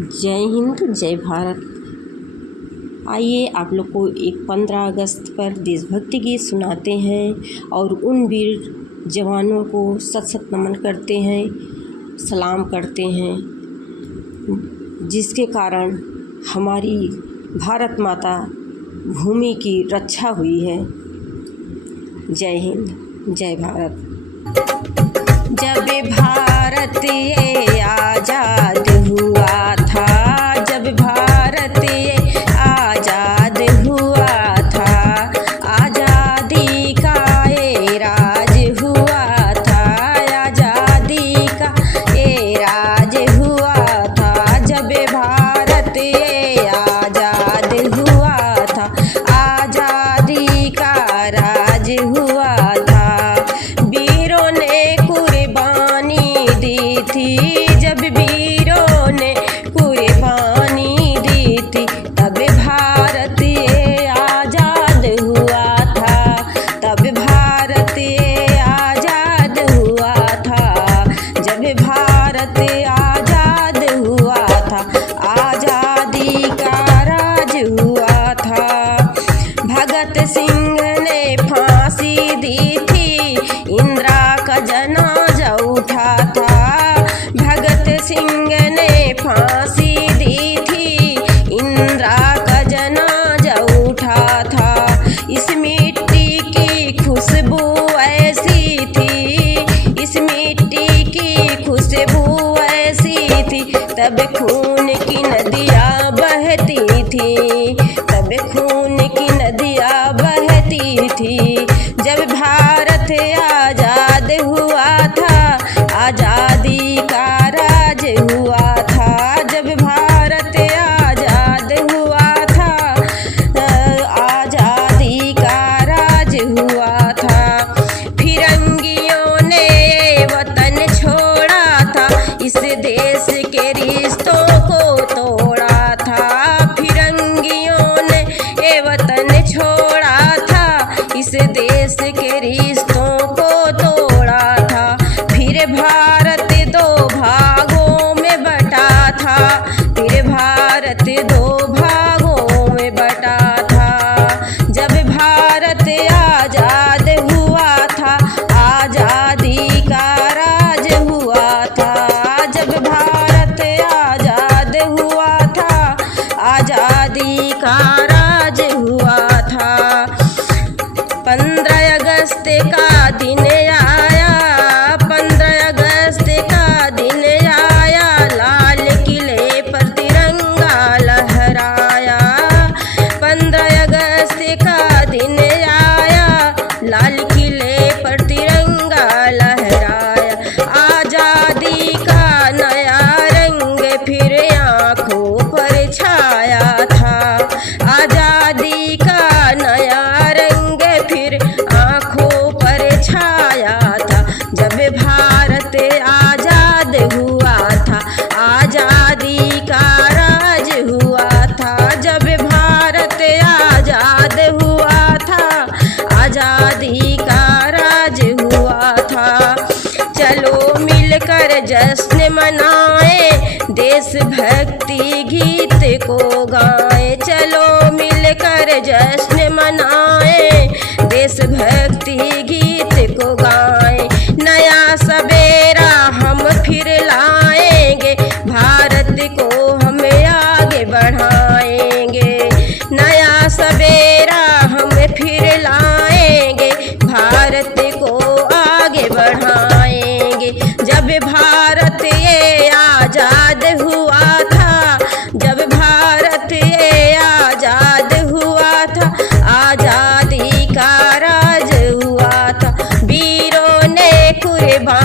जय हिंद, जय भारत। आइए आप लोग को एक 15 अगस्त पर देशभक्ति गीत सुनाते हैं और उन वीर जवानों को सत सत नमन करते हैं, सलाम करते हैं, जिसके कारण हमारी भारत माता भूमि की रक्षा हुई है। जय हिंद, जय भारत। जब भारत ये आज़ाद हुआ था, जब भारत ये आज़ाद हुआ था, आज़ादी का ये राज हुआ था, आज़ादी का ये राज हुआ था। जब भारत ये आज़ाद हुआ था, आज़ादी का राज हुआ था। वीरों ने जब वीरों ने कुर्बानी दी थी, तब भारत ये आज़ाद हुआ था, तब भारत ये आज़ाद हुआ था। जब भारत आज़ाद हुआ था, आज़ादी का राज हुआ था। भगत सिंह ने फांसी दी थी, इंदिरा का जनाजा उठा था। भगत सिंह ने फांसी दी थी, इंदिरा का जनाजा उठा था। इस मिट्टी की खुशबू ऐसी थी, इस मिट्टी की खुशबू ऐसी थी, तब खून की नदियाँ बहती थी, तब खून की नदियाँ बहती थी। जब भारत आज़ाद हुआ था, आज़ादी का राज हुआ था। जब भारत आज़ाद हुआ था, आज़ादी का राज हुआ था। फिरंगियों ने वतन छोड़ा था, इस देश के रिश्तों को तोड़ा था। फिरंगियों ने वतन छोड़ा था, इस देश के रिश्तों को तोड़ा था। फिर भारत दो भागों में बटा था, फिर भारत दो भागों में बटा था। जब भारत आज़ाद हुआ था, आज़ादी का राज हुआ था। जब भारत आज़ाद हुआ था, आज़ादी का राज हुआ था। 15 अगस्त का दिन आया, 15 अगस्त का दिन आया, लाल किले पर तिरंगा लहराया। 15 अगस्त का दिन आया, लाल किले पर तिरंगा लहराया। आज़ादी का नया रंग फिर आँखों पर छाया था, आज़ादी का नया रंग फिर आँखों पर छाया था। जब भारत आज़ाद हुआ था, आज़ादी का राज हुआ था। जब भारत आज़ाद हुआ था, आज़ादी का राज हुआ था। चलो मिलकर जश्न मनाए, देशभक्ति गीत को गाएं। चलो मिलकर जश्न मनाए, देशभक्ति गीत को गाएं। नया सवेरा हम फिर लाएंगे, भारत को हम आगे बढ़ाएंगे। नया सवेरा हम फिर लाएंगे, भारत को आगे बढ़ाएंगे। जब भारत ये आज़ाद हुआ था, जब भारत ये आज़ाद हुआ था, आज़ादी का राज हुआ था। वीरों ने कुर्बानी